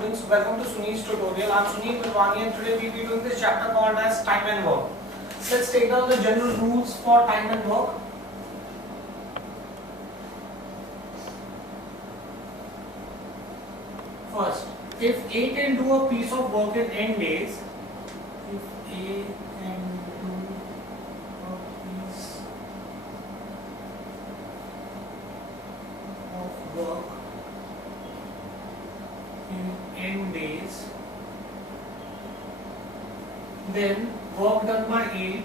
students, welcome to Sunil's tutorial. I'm Sunil Bilwani and today we'll be doing this chapter called as time and work. Let's take down the general rules for time and work. First, if A can do a piece of work in n days, if A can do a piece of work in n days, then work done by A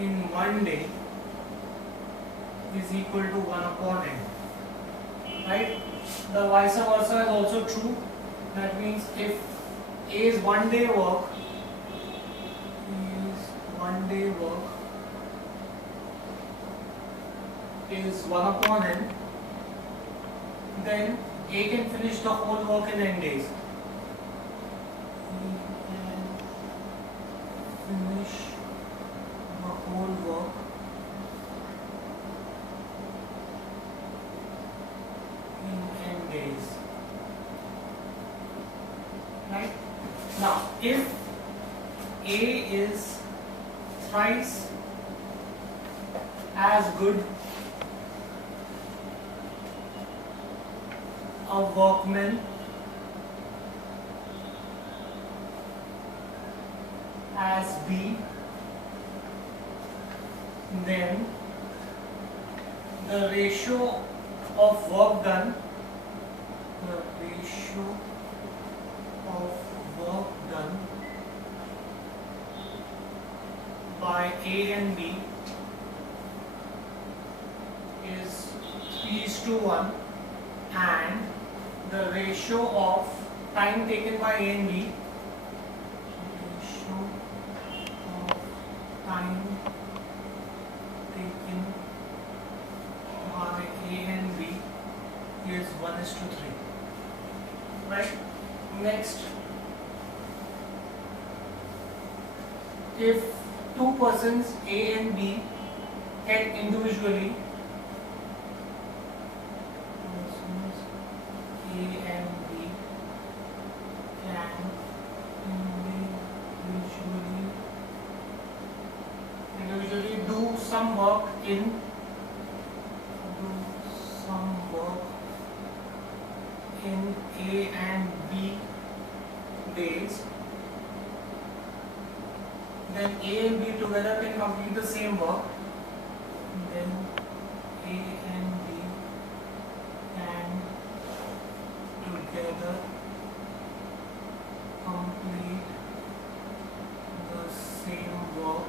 in 1 day is equal to 1 upon n. Right? The vice versa is also true. That means if A's 1 day work is 1 upon n, then A can finish the whole work in n days. He can finish the whole work in n days. Right? Now, if A is thrice as good a workman as B, then the ratio of work done by A and B is 3:1, and the ratio of time taken by A and B is 1:3. Right? Next, if two persons A and B can individually do some work in A and B days, then A and B together can complete the same work. Then A and B can together complete the same work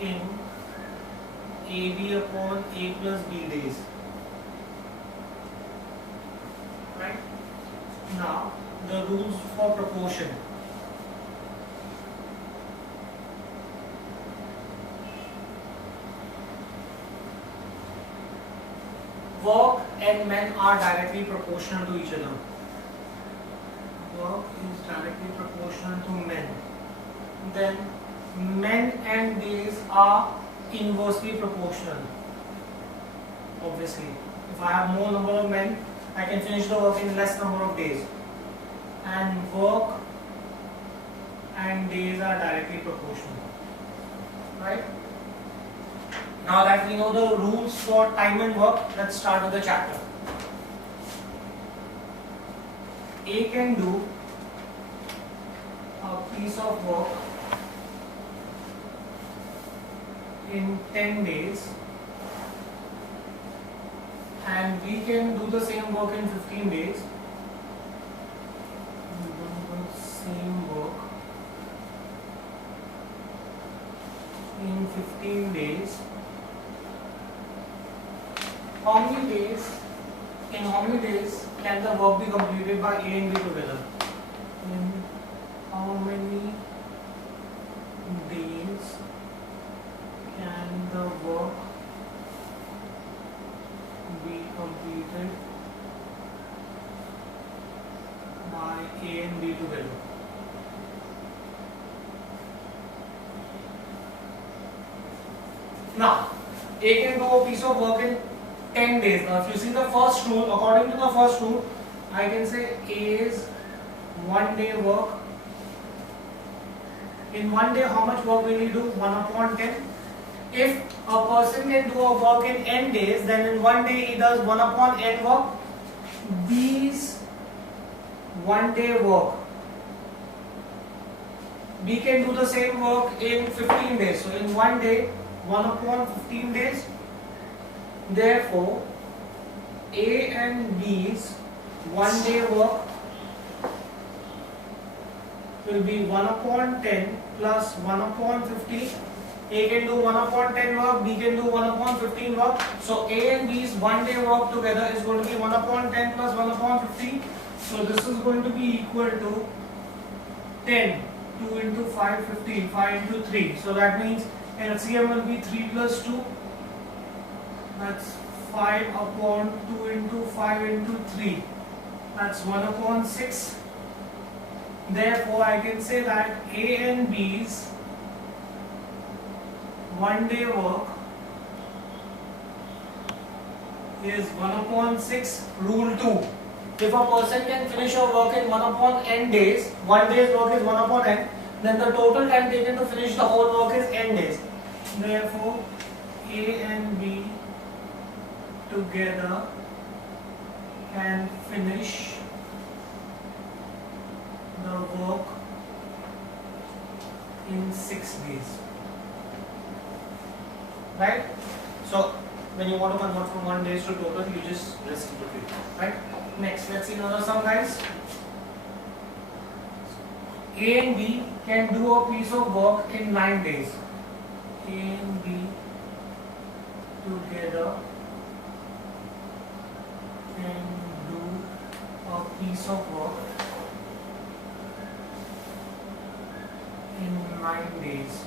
in AB upon A plus B days. Right? Now, the rules for proportion. Work and men are directly proportional to each other. Work is directly proportional to men. Then men and days are inversely proportional. Obviously, if I have more number of men, I can finish the work in less number of days. And work and days are directly proportional. Right? Now that we know the rules for time and work, let's start with the chapter. A can do a piece of work in 10 days, and we can do the same work in 15 days. In 15 days. How many days? In how many days can the work be completed by A and B together? In how many days can the work be completed by A and B together? Now, A can do a piece of work in 10 days. Now, if you see the first rule, according to the first rule, I can say A's 1 day work. In 1 day, how much work will he do? 1 upon 10. If a person can do a work in n days, then in 1 day he does 1 upon n work. B's 1 day work. B can do the same work in 15 days. So in 1 day, 1 upon 15 days. Therefore, A and B's 1 day work will be 1 upon 10 plus 1 upon 15. A can do 1 upon 10 work, B can do 1 upon 15 work. So A and B's 1 day work together is going to be 1 upon 10 plus 1 upon 15. So this is going to be equal to 10. 2 into 5, 15, 5 into 3. So that means LCM will be 3 plus 2. That's 5 upon 2 into 5 into 3. That's 1 upon 6. Therefore, I can say that A and B's 1 day work is 1 upon 6. Rule 2. If a person can finish a work in 1 upon n days, 1 day's work is 1 upon n, then the total time taken to finish the whole work is n days. Therefore, A and B together can finish the work in 6 days. Right? So, when you want to convert from 1 day to total, you just reciprocate. Right? Next, let's see another sum, guys. A and B can do a piece of work in 9 days. A and B together can do a piece of work in 9 days.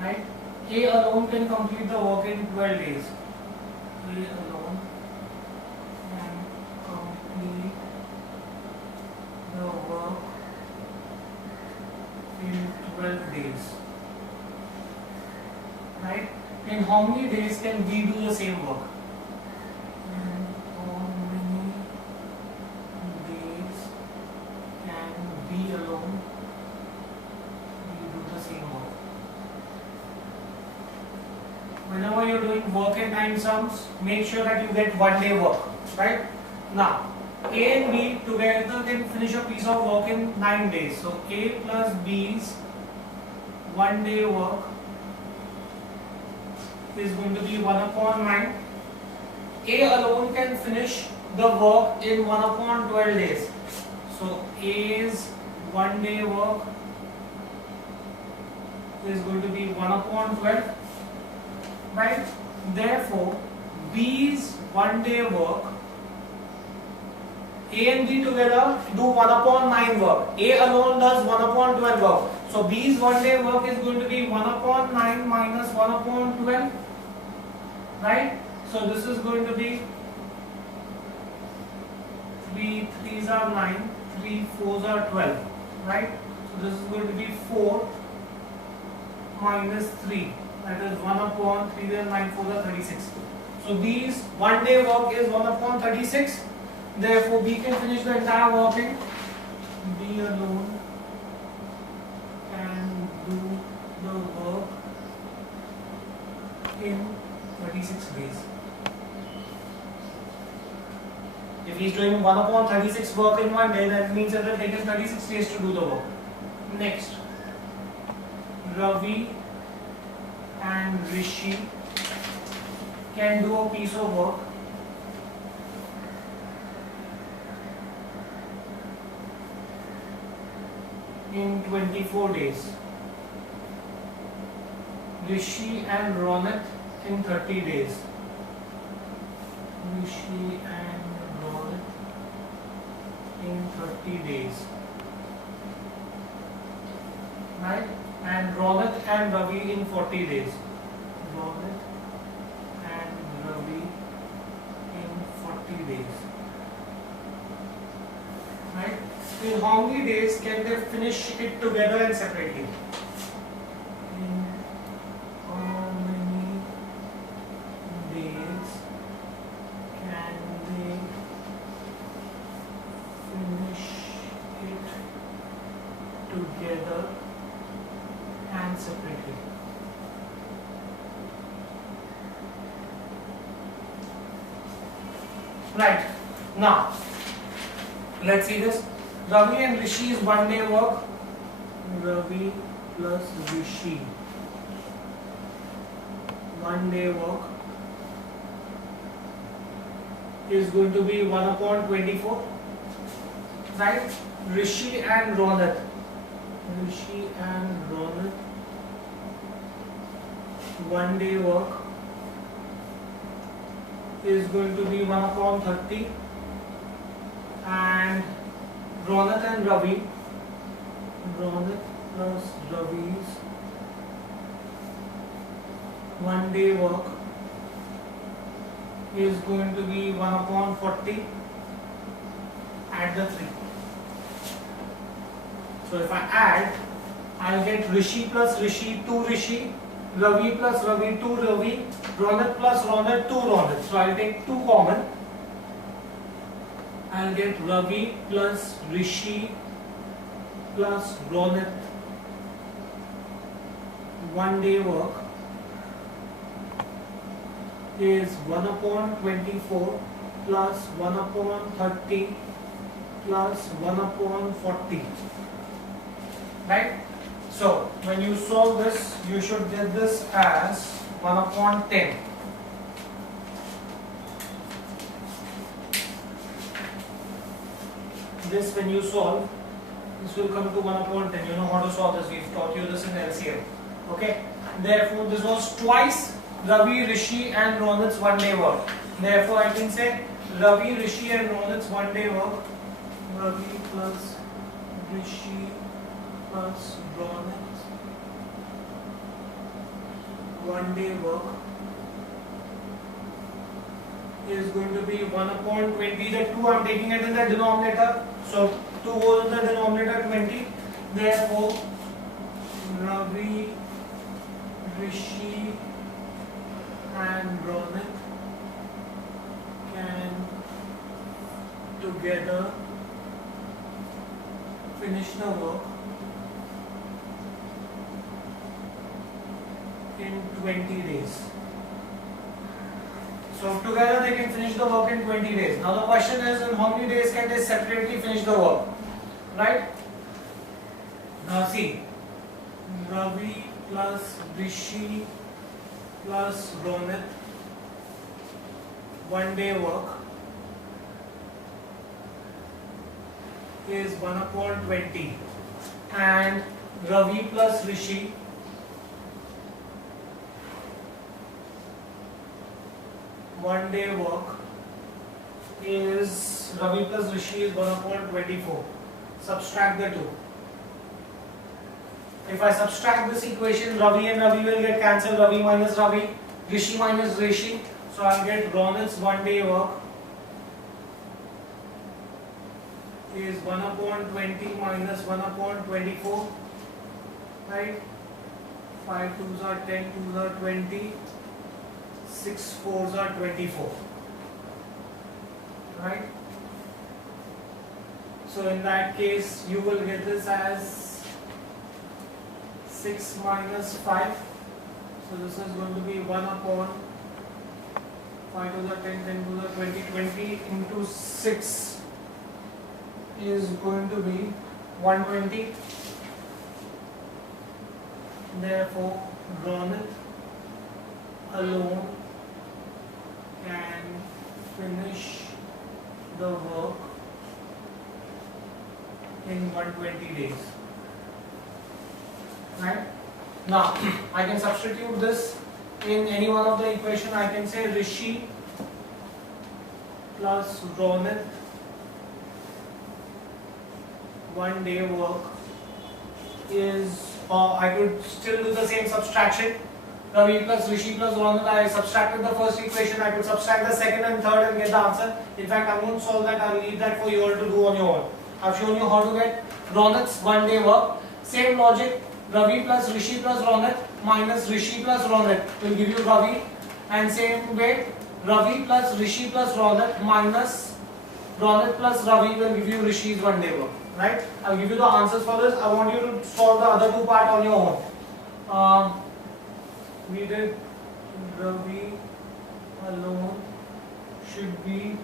Right? A alone can complete the work in 12 days. A alone can complete the work in 12 days. Right? In how many days can B do the same work? In how many days can B alone do the same work? Whenever you're doing work and time sums, make sure that you get 1 day work. Right? Now, A and B together can finish a piece of work in 9 days. So A plus B's 1 day work is going to be 1 upon 9. A alone can finish the work in 1 upon 12 days. So A's 1 day work is going to be 1 upon 12. Right? Therefore, B's 1 day work, A and B together do 1 upon 9 work. A alone does 1 upon 12 work. So B's 1 day work is going to be 1 upon 9 minus 1 upon 12. Right? So this is going to be 3 3s are 9, 3 4s are 12. Right? So this is going to be 4 minus 3. That is 1 upon 3 then 9 4s are 36. So B's 1 day work is 1 upon 36. Therefore, B can finish the entire work in. B alone can do the work in 36 days. If he is doing 1 upon 36 work in 1 day, that means it will take him 36 days to do the work. Next, Ravi and Rishi can do a piece of work in 24 days. Rishi and Ronit in 30 days. Rishi and Ronit in 30 days. Right? And Ronit and Ravi in 40 days. Ronit and Ravi in 40 days. Right? In how many days can they finish it together and separately? In how and separately. Right, now let's see this. Ravi and Rishi's one-day work. Ravi plus Rishi, one-day work is going to be 1 upon 24. Right? Rishi and Ronit. One-day work is going to be 1 upon 30, and Ronit and Ravi, Ronit plus Ravi's one-day work is going to be 1 upon 40. Add the 3. So if I add, I'll get Rishi plus Rishi, 2 Rishi, Ravi plus Ravi, 2 Ravi, Ronit plus Ronit, 2 Ronit. So I'll take 2 common. I'll get Ravi plus Rishi plus Ronit, one-day work is 1 upon 24 plus 1 upon 30 plus 1 upon 40. Right? So when you solve this, you should get this as 1 upon 10. This, when you solve, this will come to 1 upon 10. You know how to solve this. We've taught you this in LCM. Okay. Therefore, this was twice Ravi, Rishi and Ronit's one-day work. Therefore, I can say Ravi, Rishi and Ronit's one-day work. Ravi plus Rishi plus Ronit's one-day work is going to be 1 upon 20. The 2 I am taking it in the denominator. So 2 goes in the denominator, 20. Therefore, Ravi, Rishi and Ronit can together finish the work in 20 days. So together they can finish the work in 20 days. Now the question is, in how many days can they separately finish the work? Right? Now see, Ravi plus Rishi plus Ronit, one-day work is 1 upon 20, and Ravi plus Rishi one-day work is, Ravi plus Rishi is 1 upon 24. Subtract the 2. If I subtract this equation, Ravi and Ravi will get cancelled. Ravi minus Ravi, Rishi minus Rishi. So I'll get Ronit's one-day work is 1 upon 20 minus 1 upon 24. Right? 5 2s are 10, 2s are 20. 6 4s are 24. Right? So in that case, you will get this as 6 minus 5. So this is going to be 1 upon 5 2s are 10, 10 2s are 20, 20 into 6 is going to be 120. Therefore, Ronit alone can finish the work in 120 days. Right? Now, I can substitute this in any one of the equation. I can say Rishi plus Ronit one-day work is, I could still do the same subtraction. Ravi plus Rishi plus Ronit, I subtracted the first equation, I could subtract the second and third and get the answer. In fact, I won't solve that, I'll leave that for you all to do on your own. I've shown you how to get Ronit's one-day work. Same logic, Ravi plus Rishi plus Ronit minus Rishi plus Ronit will give you Ravi, and same way Ravi plus Rishi plus Ronit minus Ronit plus Ravi will give you Rishi's one-day work. Right? I'll give you the answers for this. I want you to solve the other two part on your own. We did Ravi alone should be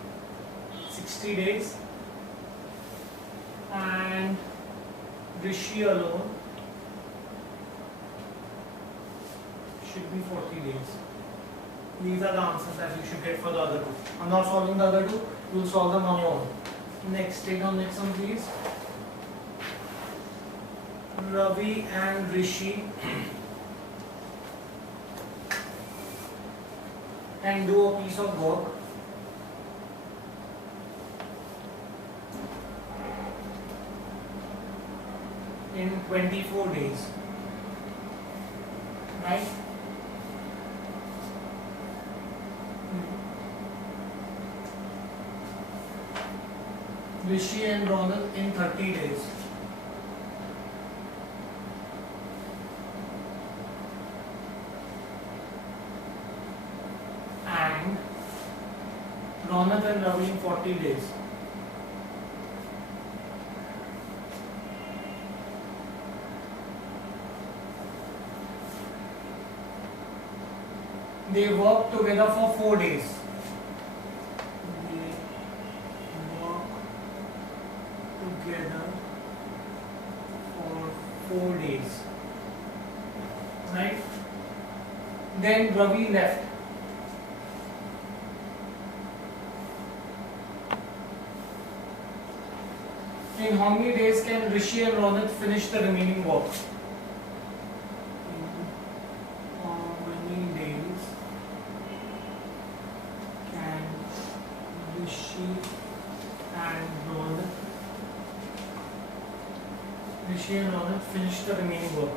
60 days and Rishi alone should be 40 days. These are the answers that you should get for the other two. I'm not solving the other two, you'll solve them on your own. Next, take on next one please. Ravi and Rishi can do a piece of work in 24 days, right? Rishi and Ronald in 30 days. And Ronald and Ravi in 40 days. They work together for 4 days. They work together for 4 days. Right? Then Ravi left. In how many days can Rishi and Ronald finish the remaining work? Rishi and Ronald finish the remaining work.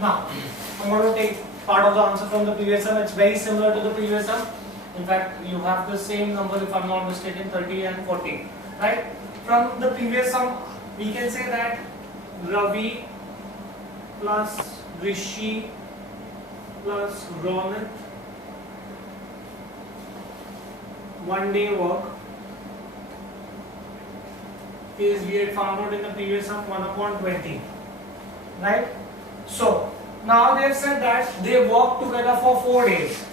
Now, I'm going to take part of the answer from the previous sum. It's very similar to the previous sum. In fact, you have the same number, if I'm not mistaken, 30 and 40. Right? From the previous sum, we can say that Ravi plus Rishi plus Ronald 1 day work is, we had found out in the previous sum, 1/20. Right? So now they have said that they work together for 4 days.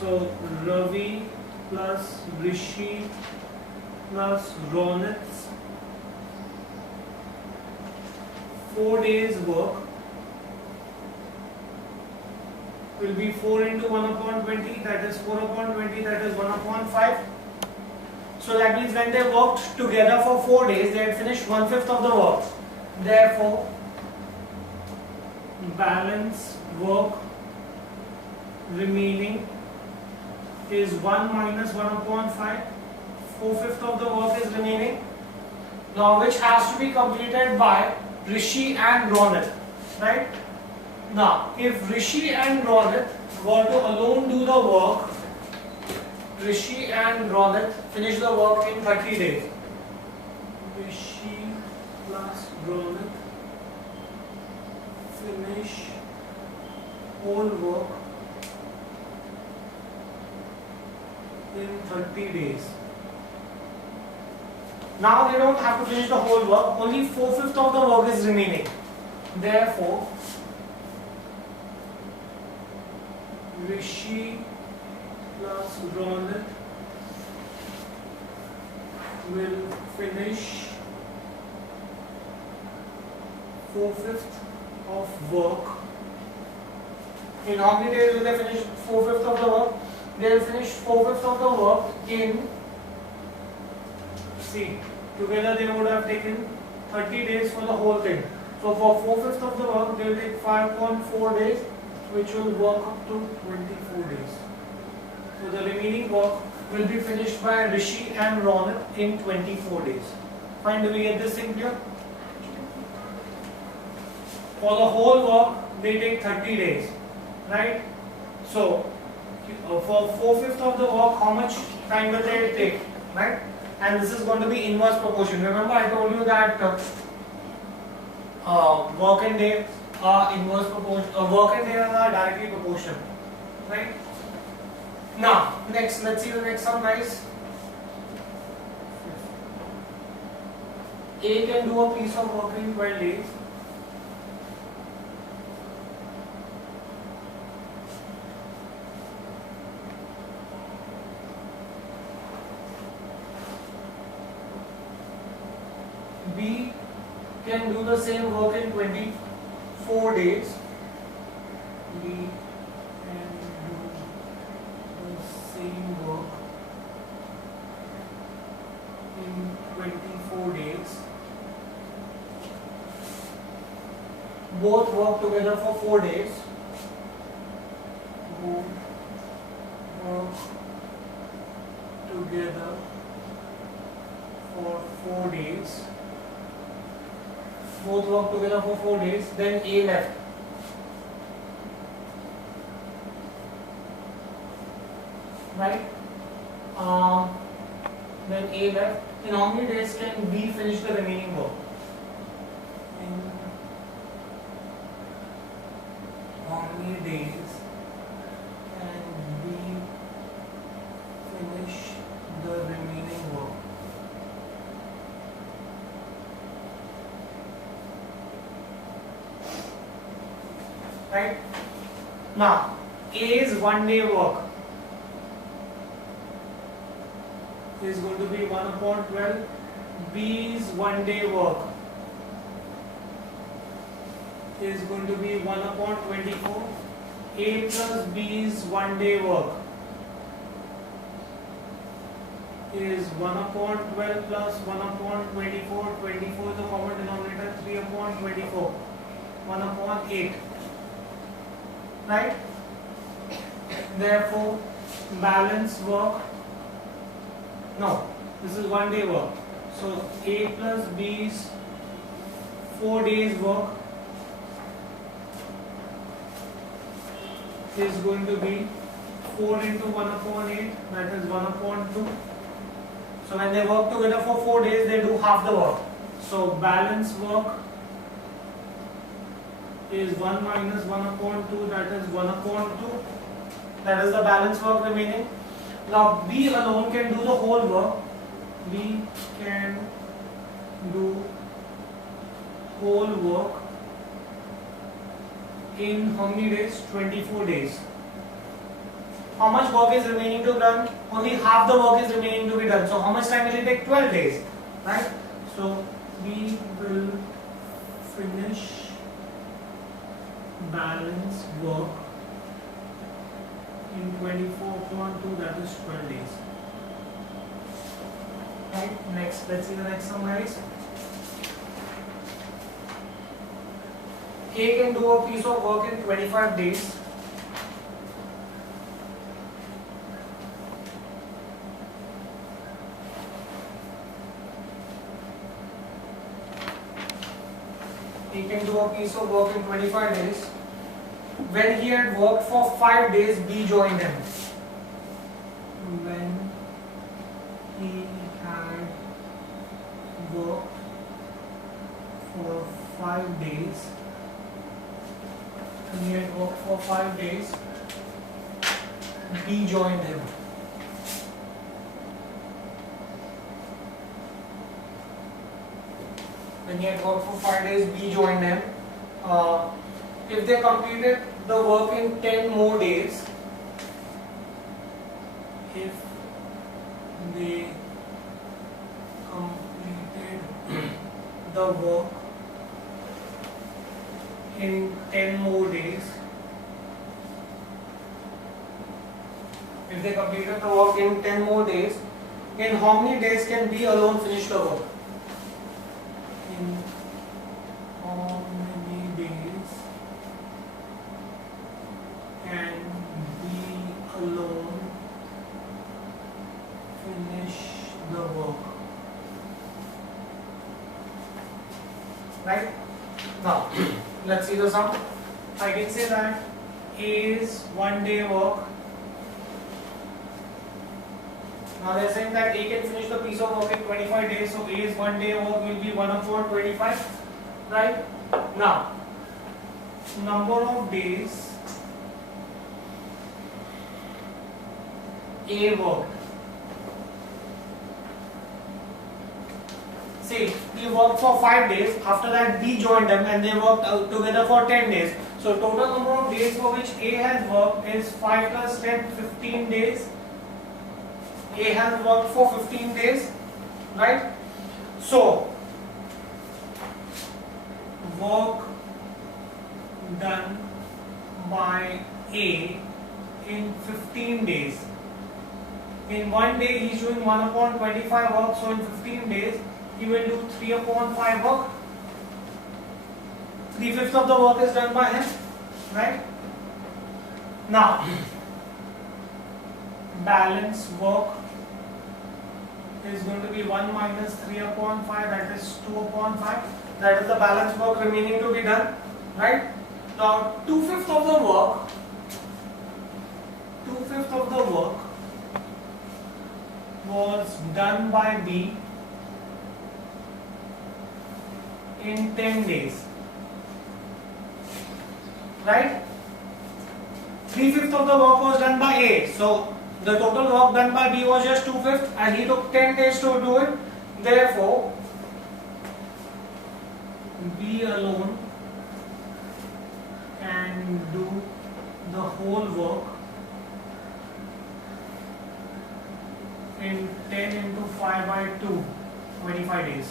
So Ravi plus Rishi plus Ronald's 4 days work will be 4 into 1/20, that is 4/20, that is 1/5. So that means when they worked together for 4 days, they had finished 1/5 of the work. Therefore, balance work remaining is 1 minus 1/5. 4/5 of the work is remaining. Now, which has to be completed by Rishi and Ronald, right? Now, if Rishi and Ronald were to alone do the work, Rishi and Ronald finish the work in 30 days. Rishi plus Ronald finish whole work in 30 days. Now they don't have to finish the whole work, only 4/5 of the work is remaining. Therefore, Rishi plus Ronald will finish 4/5 of work. In how many days will they finish 4/5 of the work? They will finish 4/5 of the work in, see, together they would have taken 30 days for the whole thing. So for 4/5 of the work, they will take 5.4 days, which will work up to 24 days. So the remaining work will be finished by Rishi and Ronald in 24 days. Fine, do we get this thing clear? For the whole work, they take 30 days, right? So for 4/5 of the work, how much time will they take, right? And this is going to be inverse proportion. Remember, I told you that work and day are inverse proportion. Work and day are directly proportional, right? Now, Next, let's see the next sum, guys. A can do a piece of work in 12 days. B can do the same work in 24 days. B can do the same work in 24 days. Both work together for 4 days. Both work together for 4 days. Both work together for 4 days. Then A left. Right? Then A left. In how many days can B finish the remaining work? In how many days can B finish the remaining work? Right? Now, A's 1 day work is going to be 1 upon 12. B's 1 day work is going to be 1 upon 24. A plus B's 1 day work is 1 upon 12 plus 1 upon 24. 24 is the common denominator, 3 upon 24. 1 upon 8. Right? Therefore, balance work. No, this is 1 day work. So A plus B's 4 days work is going to be 4 into 1 upon 8, that is 1 upon 2. So when they work together for 4 days, they do half the work. So balance work is 1 minus 1 upon 2, that is 1 upon 2. That is the balance work remaining. Now B alone can do the whole work. B can do whole work in how many days? 24 days. How much work is remaining to be done? Only half the work is remaining to be done. So how much time will it take? 12 days. Right? So B will finish balance work in 24.2, that is 12 days. Right? Next, let's see the next sum, guys. A can do a piece of work in 25 days. He can do a piece of work in 25 days. When he had worked for 5 days, B joined him. When he had worked for 5 days, B joined him. When he had worked for 5 days, B joined him. If they completed the work in 10 more days, if they completed the work in 10 more days, if they completed the work in 10 more days, in how many days can B alone finish the work? In how many days can B alone finish the work? Right? Now, let's see the sum. I can say that A's 1 day work. Now they are saying that A can finish the piece of work in 25 days, so A's 1 day work will be 1 upon 25, right? Now, number of days A worked. See, he worked for 5 days. After that, B joined them and they worked together for 10 days. So total number of days for which A has worked is 5 plus 10, 15 days. A has worked for 15 days, right? So, work done by A in 15 days. In 1 day he is doing 1 upon 25 work, so in 15 days he will do 3 upon 5 work. 3/5 of the work is done by him, right? Now, balance work is going to be 1 minus 3 upon 5, that is 2 upon 5. That is the balance work remaining to be done, right? Now, 2/5 of the work, 2/5 of the work was done by B in 10 days, right? 3/5 of the work was done by A, so the total work done by B was just 2/5 and he took 10 days to do it. Therefore, B alone can do the whole work in 10 into 5 by 2, 25 days.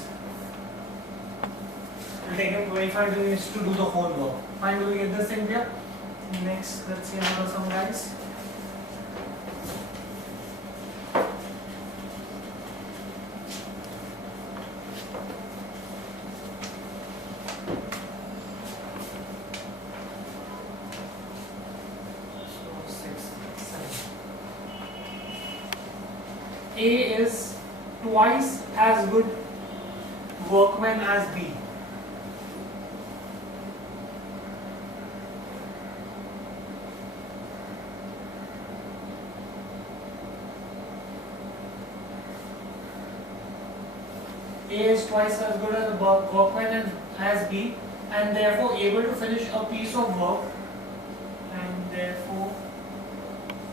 It will take him 25 days to do the whole work. Fine, do we get this thing here? Next, let's see another sum, guys. A is twice as good workman as B. A is twice as good as workman as B, and therefore able to finish a piece of work, and therefore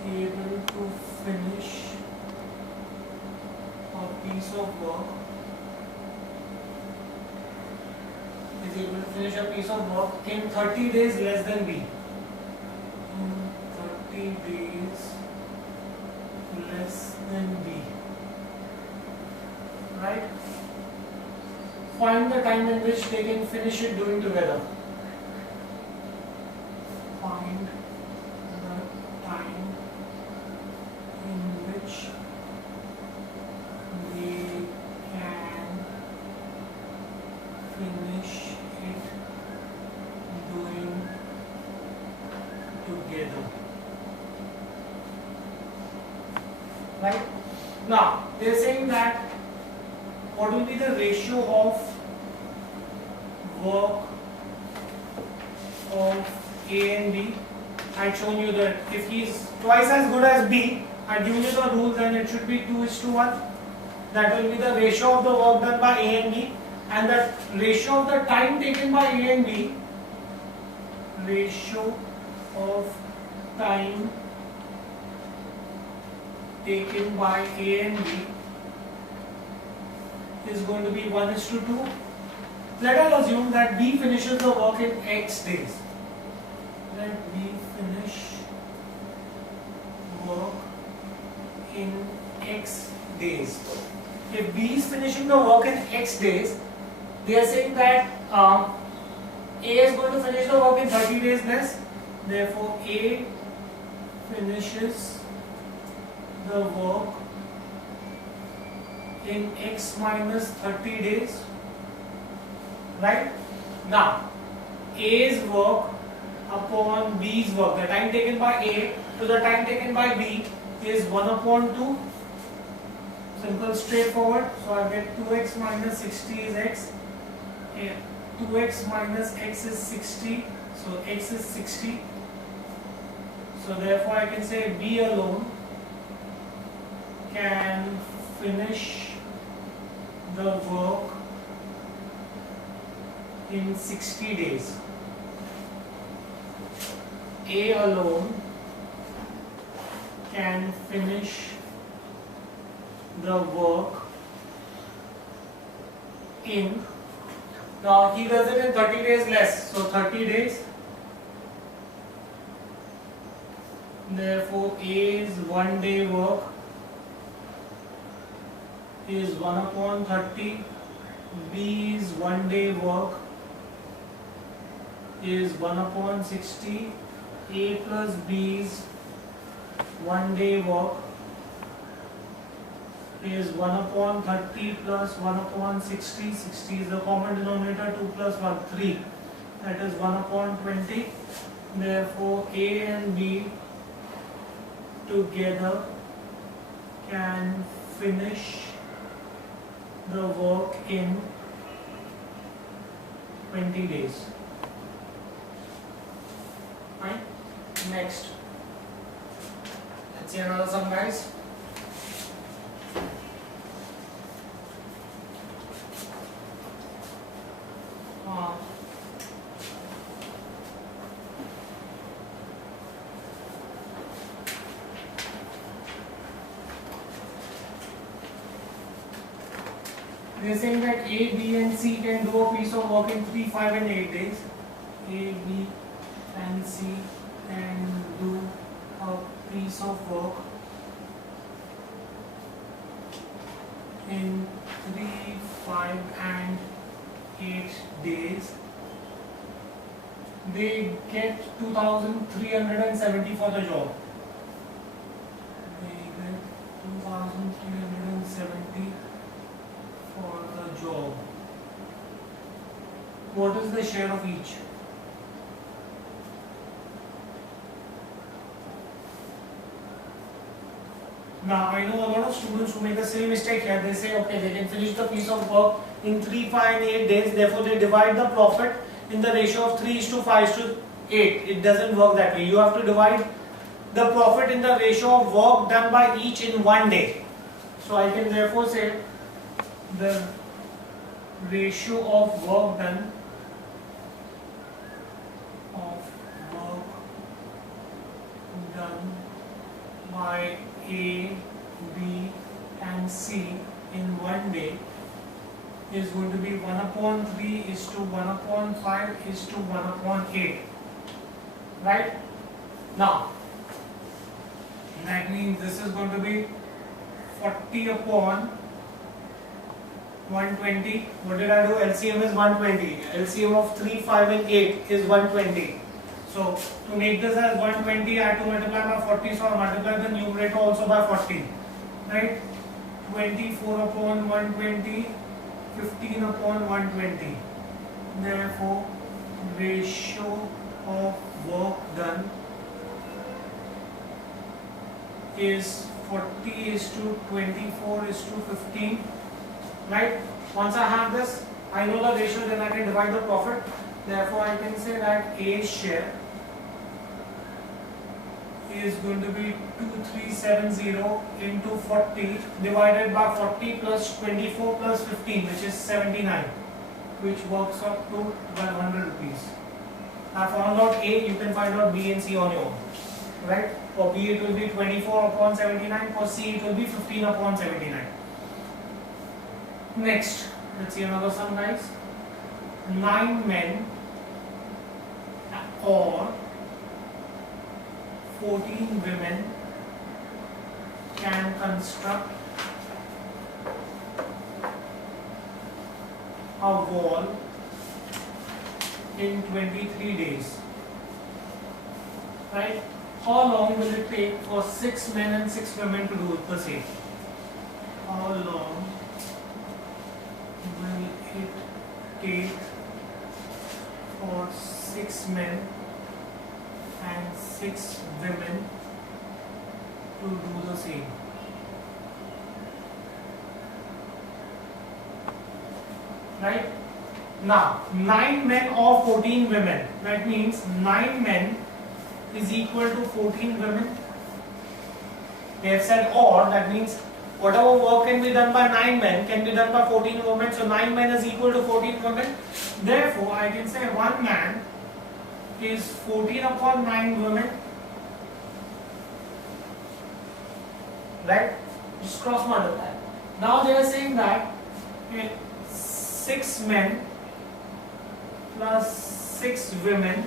able to finish a piece of work is able to finish a piece of work in 30 days less than B. In 30 days less than B. Right? Find the time in which they can finish it doing together. Find the time in which they can finish it doing together. Right? Now, they are saying that what will be the ratio of work of A and B? I had shown you that if he is twice as good as B, I had given you the rule, then it should be 2:1. That will be the ratio of the work done by A and B, and the ratio of the time taken by A and B, ratio of time taken by A and B is going to be 1:2. Let us assume that B finishes the work in X days. Let B finish work in X days. If B is finishing the work in X days, they are saying that A is going to finish the work in 30 days less. Therefore, A finishes the work in X minus 30 days. Right? Now, A's work upon B's work, the time taken by A to the time taken by B is 1/2. Simple, straightforward. So I get 2x minus 60 is x. 2x minus x is 60. So x is 60. So therefore I can say B alone can finish the work in 60 days. A alone can finish the work in, now he does it in 30 days less, so 30 days, therefore A's 1 day work is 1 upon 30, B's 1 day work is 1 upon 60, A plus B's 1 day work is 1 upon 30 plus 1 upon 60, 60 is the common denominator, 2 plus 1, 3, that is 1 upon 20, therefore A and B together can finish the work in 20 days. Fine. Next, let's see another sum, guys. They are saying that A, B and C can do a piece of work in 3, 5 and 8 days. A, B and C can do a piece of work in 3, 5 and 8 days. They get 2,370 for the job. They get 2,370 for the job. What is the share of each? Now I know a lot of students who make the same mistake here. They say, okay, they can finish the piece of work in 3, 5 and 8 days. Therefore, they divide the profit in the ratio of 3:5:8. It doesn't work that way. You have to divide the profit in the ratio of work done by each in 1 day. So I can therefore say the ratio of work done by A, B and C in 1 day is going to be 1 upon 3 is to 1 upon 5 is to 1 upon 8. Right? Now, that means this is going to be 40 upon 120. What did I do? LCM is 120. LCM of 3, 5 and 8 is 120. So, to make this as 120, I have to multiply by 40. So, I multiply the numerator also by 40. Right? 24 upon 120, 15 upon 120. Therefore, ratio of work done is 40 is to 24 is to 15. Right? Once I have this, I know the ratio, then I can divide the profit. Therefore, I can say that A's share is going to be 2370 into 40 divided by 40 plus 24 plus 15, which is 79, which works up to 100 rupees. I found out A, you can find out B and C on your own. Right? For B it will be 24 upon 79, for C it will be 15 upon 79. Next, let's see another sum, guys. 9 men or 14 women can construct a wall in 23 days. Right? How long will it take for 6 men and 6 women to do the same? How long will it take for 6 men and 6 women to do the same? Right? Now, 9 men or 14 women. That means 9 men is equal to 14 women. They have said or, that means whatever work can be done by 9 men can be done by 14 women. So 9 men is equal to 14 women. Therefore, I can say one man is 14 upon 9 women right? Just cross multiply. Now they are saying that 6 men plus 6 women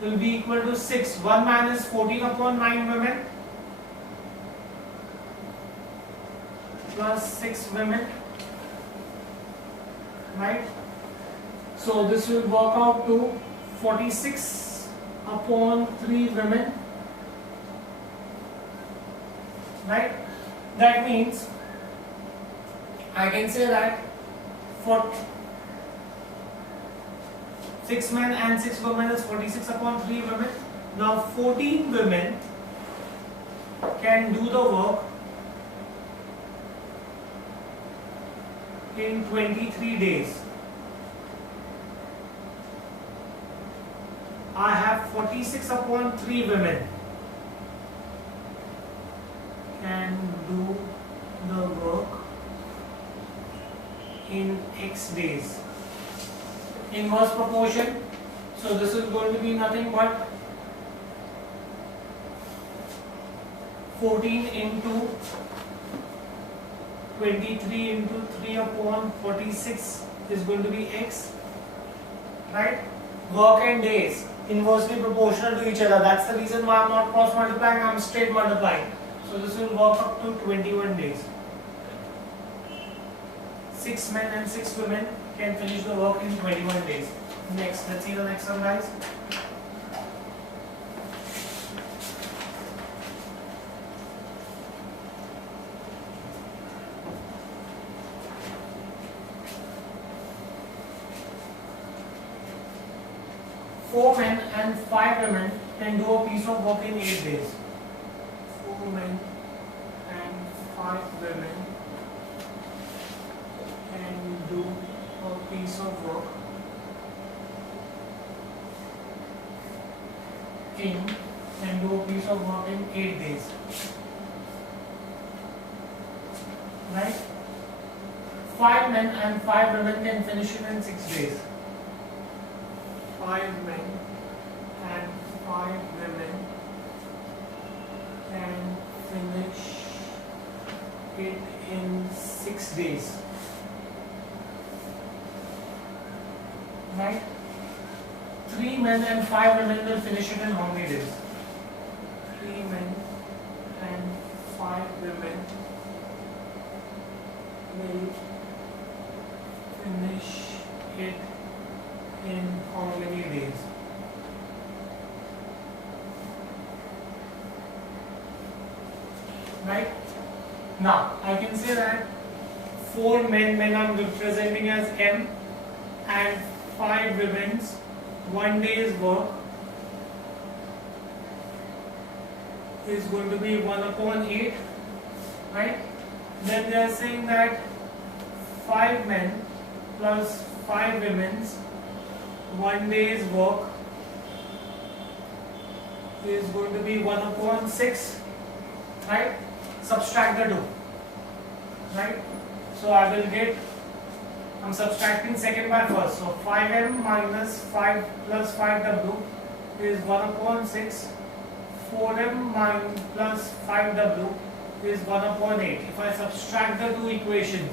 will be equal to 6. One man is 14 upon 9 women plus 6 women, right? So this will work out to 46 upon 3 women, right? That means I can say that for 6 men and 6 women is 46 upon 3 women. Now 14 women can do the work in 23 days. I have 46 upon 3 women can do the work in X days. Inverse proportion. So this is going to be nothing but 14 into 23 into 3 upon 46 is going to be X, right? Work and days inversely proportional to each other. That's the reason why I'm not cross multiplying, I'm straight multiplying. So this will work up to 21 days. 6 men and 6 women can finish the work in 21 days. Next, let's see the next one, guys. Four men and 5 women can do a piece of work in 8 days. 4 men and 5 women can do a piece of work in 8 days, right? 5 men and 5 women can finish it in 6 days. 5 men and 5 women can finish it in 6 days, right? 3 men and 5 women will finish it in how many days? 3 men and 5 women will finish it in how many days? Right? Now, I can say that 4 men I'm representing as M, and 5 women's 1 day's work is going to be 1 upon 8, right? Then they are saying that 5 men plus 5 women's 1 day's work is going to be 1 upon 6, right? Subtract the 2, right? So I will get, I'm subtracting second by first. So 5m minus 5 plus 5w is 1 upon 6. 4m plus 5w is 1 upon 8. If I subtract the two equations,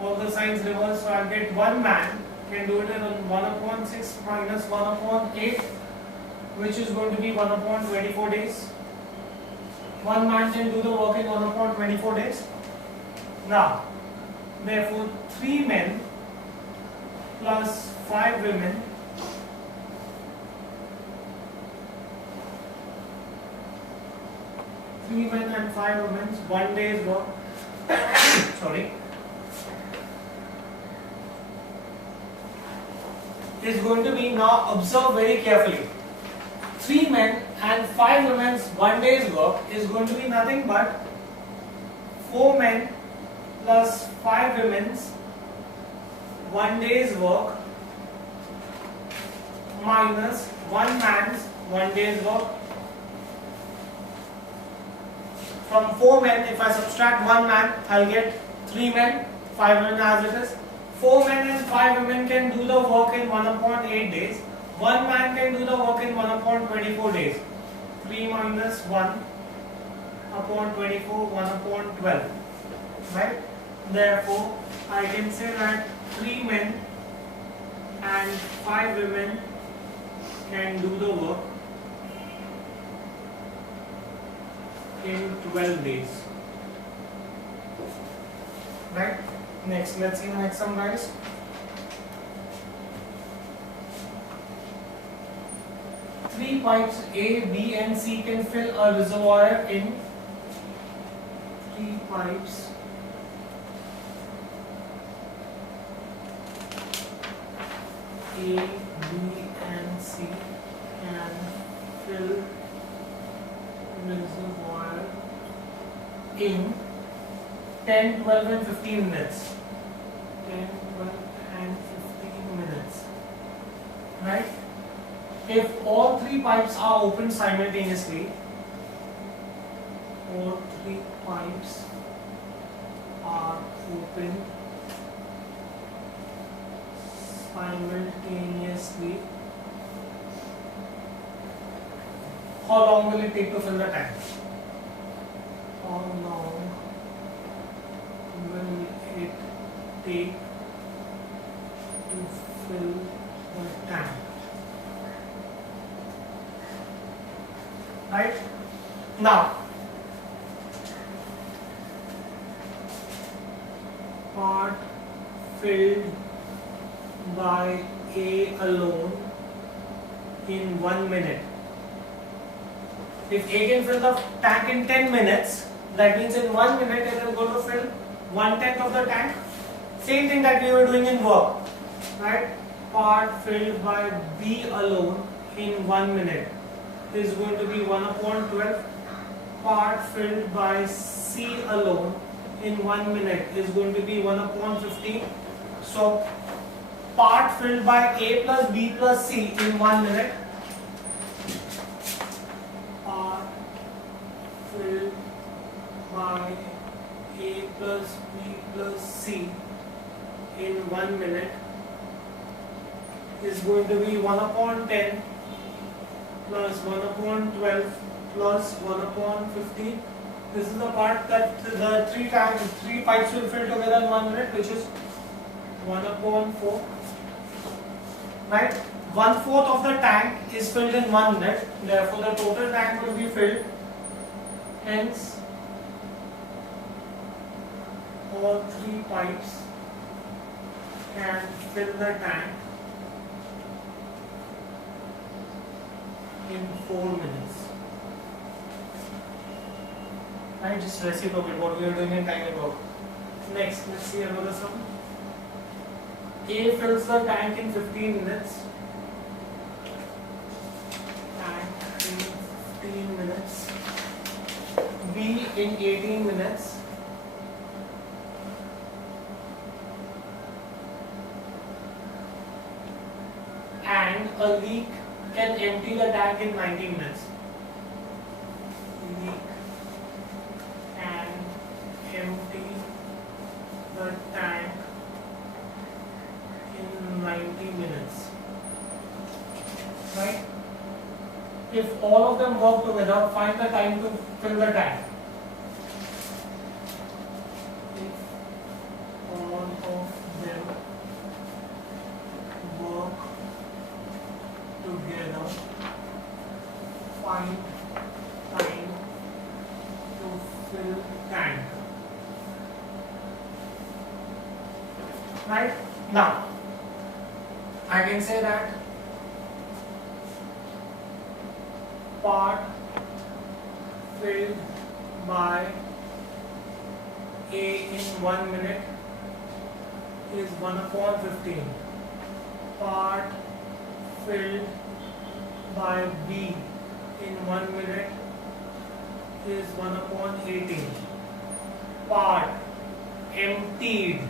all the signs reverse, so I'll get 1 man can do it in 1 upon 6 minus 1 upon 8, which is going to be 1 upon 24 days. 1 man can do the work in 1 upon 24 days. Now, therefore, 3 men plus 5 women and 5 women's 1 day's work sorry, is going to be, now observe very carefully, 3 men and 5 women's 1 day's work is going to be nothing but 4 men plus 5 women's 1 day's work minus 1 man's 1 day's work. From 4 men, if I subtract 1 man, I'll get 3 men, 5 women as it is. 4 men and 5 women can do the work in 1 upon 8 days. 1 man can do the work in 1 upon 24 days. 3 minus 1 upon 24, 1 upon 12. Right? Therefore, I can say that 3 men and 5 women can do the work in 12 days. Right? Next, let's see the next sum, guys. Three pipes A, B and C can fill a reservoir in 3 pipes A, B and C can fill reservoir in 10, 12 and 15 minutes. 10, 12 and 15 minutes. Right? If all 3 pipes are opened simultaneously, all 3 pipes are open simultaneously, how long will it take to fill the tank? How long will it take to fill the tank? Right? Now, part filled by A alone in 1 minute. If A can fill the tank in 10 minutes, that means in 1 minute it is going to fill 1/10 of the tank. Same thing that we were doing in work, right? Part filled by B alone in 1 minute is going to be 1 upon 12. Part filled by C alone in 1 minute is going to be 1 upon 15. So, part filled by A plus B plus C in 1 minute. Part filled by A plus B plus C in 1 minute is going to be 1 upon 10 plus 1 upon 12 plus 1 upon 15. This is the part that the 3 pipes will fill together in 1 minute, which is 1 upon 4. Right? 1/4 of the tank is filled in 1 minute. Therefore, the total tank will be filled. Hence, all 3 pipes can fill the tank in 4 minutes. Right? Just reciprocate what we are doing in time and work. Next, let's see another sum. A fills the tank in 15 minutes. Tank in 15 minutes. B in 18 minutes. And a leak can empty the tank in 90 minutes. Leak can empty the tank in 90 minutes. Right? If all of them work together, find the time to fill the tank. If all of them work together, find time to fill tank. Right? Now, I can say that part filled by A in 1 minute is 1 upon 15. Part filled by B in 1 minute is 1 upon 18. Part emptied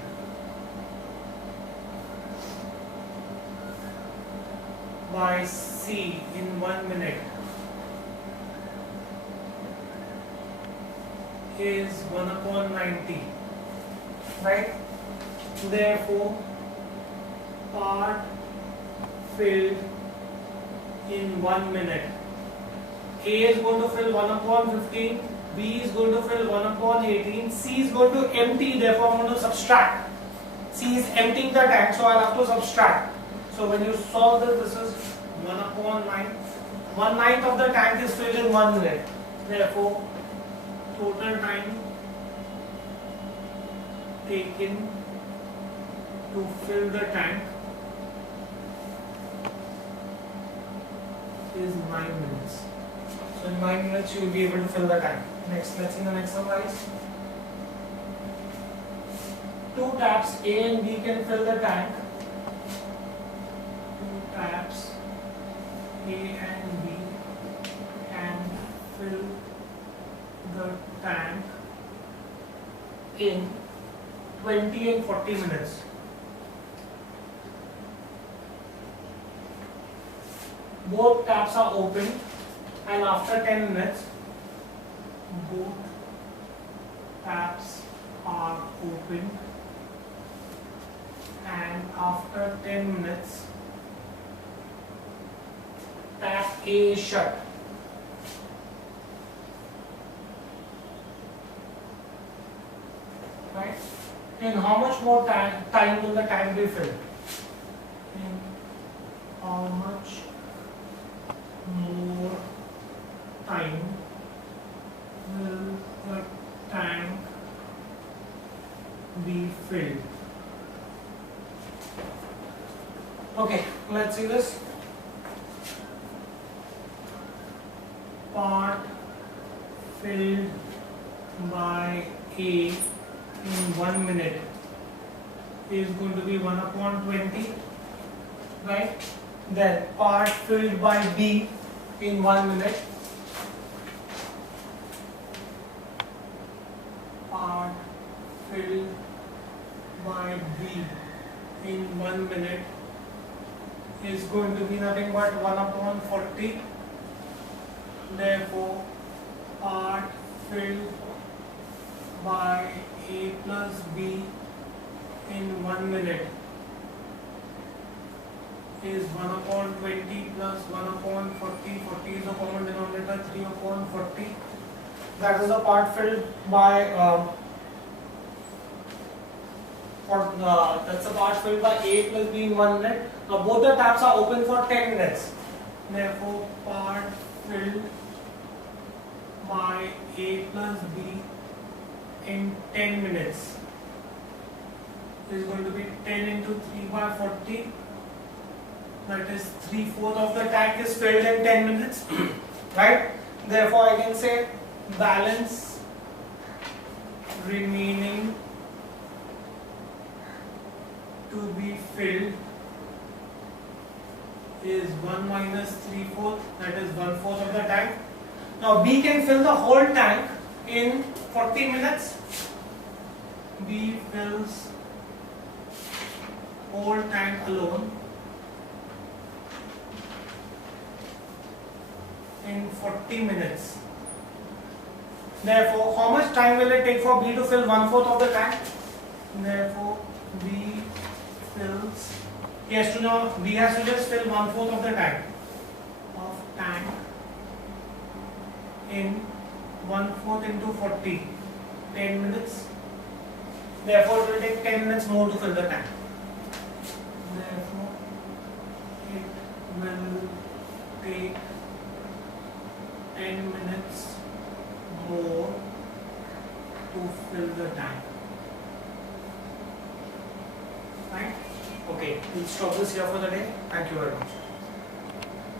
by C in 1 minute is 1 upon 90. Right? Therefore, part filled in 1 minute A is going to fill 1 upon 15, B is going to fill 1 upon 18, C is going to empty, therefore I'm going to subtract. C is emptying the tank, so I'll have to subtract. So when you solve this, this is 1 upon 9. 1/9 of the tank is filled in 1 minute. Therefore, total time taken to fill the tank is 9 minutes. So in 9 minutes you will be able to fill the tank. Next, let's see the next exercise. Two taps A and B can fill the tank. Two taps A and B can fill the tank in 20 and 40 minutes. Both taps are open, and after 10 minutes, both taps are open, and after 10 minutes, tap A is shut. Right? In how much more time will the tank be filled? In how much more time will the tank be filled? Okay, let's see this. Part filled by A in 1 minute is going to be 1 upon 20, right? Then part filled by B in 1 minute, part filled by B in 1 minute is going to be nothing but 1 upon 40. Therefore, part filled by A plus B in 1 minute is 1 upon 20 plus 1 upon 40. 40 is a common denominator, 3 upon 40. That is the part filled by that's the part filled by A plus B in 1 minute. Now both the taps are open for 10 minutes. Therefore, part filled by A plus B in 10 minutes is going to be 10 into 3 by 40. That is 3/4 of the tank is filled in 10 minutes. Right? Therefore, I can say balance remaining to be filled is 1 minus 3/4, that is 1/4 of the tank. Now B can fill the whole tank in 40 minutes. B fills whole tank alone in 40 minutes. Therefore, how much time will it take for B to fill 1/4 of the tank? Therefore, B fills, he has to know, B has to just fill 1/4 of the tank in 1/4 into 40, 10 minutes. Therefore, it will take 10 minutes more to fill the tank. Therefore, it will take 10 minutes more to fill the tank. Right? Okay, we'll stop this here for the day. Thank you very much.